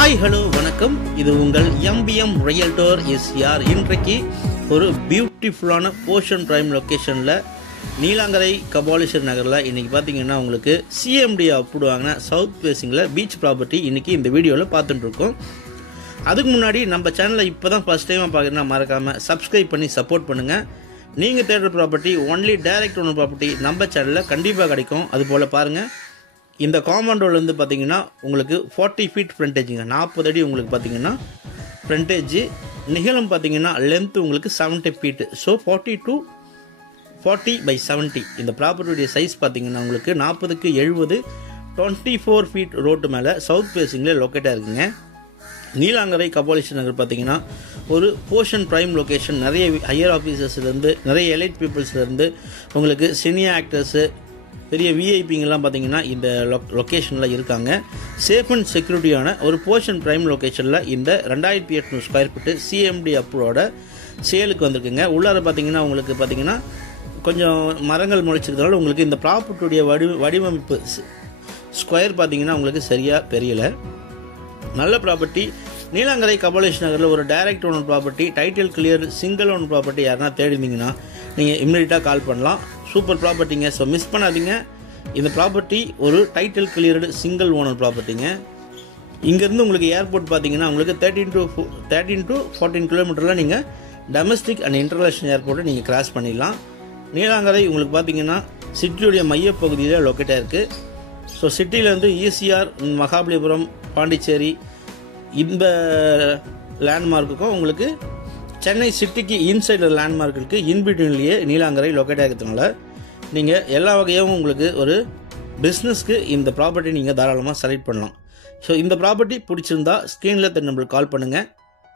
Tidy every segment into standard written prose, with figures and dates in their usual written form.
Hi hello வணக்கம். இது உங்கள் எம்பிஎம் ரியல்டர் எஸ்ஆர். இன்றைக்கு ஒரு பியூட்டிஃபுல்லான போர்ஷன் பிரைம் லொக்கேஷனில் நீலாங்கரை கபாலீஸ்வர் நகரில் இன்றைக்கி பார்த்தீங்கன்னா உங்களுக்கு சிஎம்டி அப்ரூவ் வாங்கின சவுத் ஃபேஸிங்கில் பீச் ப்ராப்பர்ட்டி இன்றைக்கி இந்த வீடியோவில் பார்த்துட்டுருக்கோம். அதுக்கு முன்னாடி நம்ம சேனலை இப்போ தான் ஃபஸ்ட் டைமாக பார்க்குறேன்னா மறக்காமல் சப்ஸ்கிரைப் பண்ணி சப்போர்ட் பண்ணுங்கள். நீங்கள் தேடுற property only direct owner property நம்ம சேனலில் கண்டிப்பாக கிடைக்கும். அதுபோல் பாருங்கள், இந்த காம்பவுண்டோலேருந்து பார்த்தீங்கன்னா உங்களுக்கு 40 ஃபீட் ஃப்ரண்டேஜுங்க, 40 அடி உங்களுக்கு பார்த்தீங்கன்னா ஃப்ரண்டேஜ். நிகழம் பார்த்தீங்கன்னா லென்த் உங்களுக்கு 70 ஃபீட்டு. So 40 to 40/70. இந்த ப்ராப்பர்ட்டியுடைய சைஸ் பார்த்தீங்கன்னா உங்களுக்கு 40க்கு 70, 24 ஃபீட் ரோட்டு மேலே சவுத் ஃபேஸிங்கில் லொக்கேட்டாக இருக்குங்க. நீலாங்கரை கபாலீஸ்வர் நகர் பார்த்தீங்கன்னா ஒரு போர்ஷன் ப்ரைம் லொக்கேஷன். நிறைய ஹையர் ஆஃபீஸர்ஸ்லேருந்து, நிறைய எலைட் பீப்புள்ஸ்லேருந்து, உங்களுக்கு சீனியர் ஆக்டர்ஸு, பெரிய விஐபிங்கெல்லாம் பார்த்தீங்கன்னா இந்த லொக்கேஷனில் இருக்காங்க. சேஃப் அண்ட் செக்யூரிட்டியான ஒரு போர்ஷன் ப்ரைம் லொக்கேஷனில் இந்த 2800 ஸ்கொயர் ஃபீட்டு சிஎம்டி அப்ரூவோட சேலுக்கு வந்திருக்குங்க. உள்ளார பார்த்தீங்கன்னா உங்களுக்கு பார்த்தீங்கன்னா கொஞ்சம் மரங்கள் முளைச்சிருக்கிறதுனால உங்களுக்கு இந்த ப்ராப்பர்ட்டியுடைய வடிவமைப்பு ஸ்கொயர் பார்த்தீங்கன்னா உங்களுக்கு சரியாக தெரியல. நல்ல ப்ராப்பர்ட்டி. நீலாங்கரை கபாலீஸ்வர் நகரில் ஒரு direct owner property, title clear, single own property யாருன்னா தேடினீங்கன்னா நீங்கள் இம்மிடியட்டாக கால் பண்ணலாம். சூப்பர் ப்ராப்பர்ட்டிங்க. ஸோ மிஸ் பண்ணாதீங்க. இந்த ப்ராப்பர்ட்டி ஒரு டைட்டில் கிளியர்டு சிங்கிள் ஓனர் ப்ராப்பர்ட்டிங்க. இங்கேருந்து உங்களுக்கு ஏர்போர்ட் பார்த்தீங்கன்னா உங்களுக்கு 13 to 14 கிலோமீட்டரில் நீங்கள் டொமஸ்டிக் அண்ட் இன்டர்நேஷனல் ஏர்போர்ட்டை நீங்கள் கிராஸ் பண்ணிடலாம். நீலாங்கரை உங்களுக்கு பார்த்தீங்கன்னா சிட்டியுடைய மையப்பகுதியில் லொக்கேட்டாக இருக்குது. ஸோ சிட்டியிலேருந்து ஈசிஆர், மகாபலிபுரம், பாண்டிச்சேரி இந்த லேண்ட்மார்க்குக்கும் உங்களுக்கு சென்னை சிட்டிக்கு இன்சைடில் லேண்ட்மார்க் இருக்குது. இன்பிட்வீன்லேயே நீலாங்கரை லொக்கேட் ஆகிறதுனால நீங்கள் எல்லா வகையும் உங்களுக்கு ஒரு பிஸ்னஸ்க்கு இந்த ப்ராப்பர்ட்டி நீங்கள் தாராளமாக செலக்ட் பண்ணலாம். ஸோ இந்த ப்ராப்பர்ட்டி பிடிச்சிருந்தா ஸ்க்ரீனில் நம்மளுக்கு கால் பண்ணுங்கள்.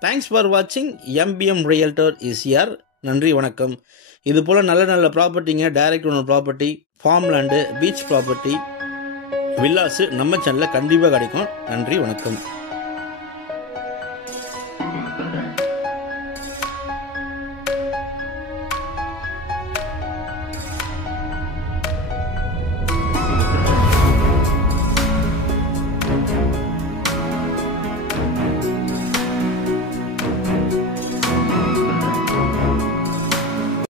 தேங்க்ஸ் ஃபார் வாட்சிங் எம்பிஎம் ரியல்டர் எஸ்ஆர். நன்றி, வணக்கம். இது போல் நல்ல நல்ல ப்ராப்பர்ட்டிங்க, direct owner property, farm land, beach property, villas நம்ம சேனலில் கண்டிப்பாக கிடைக்கும். நன்றி, வணக்கம்.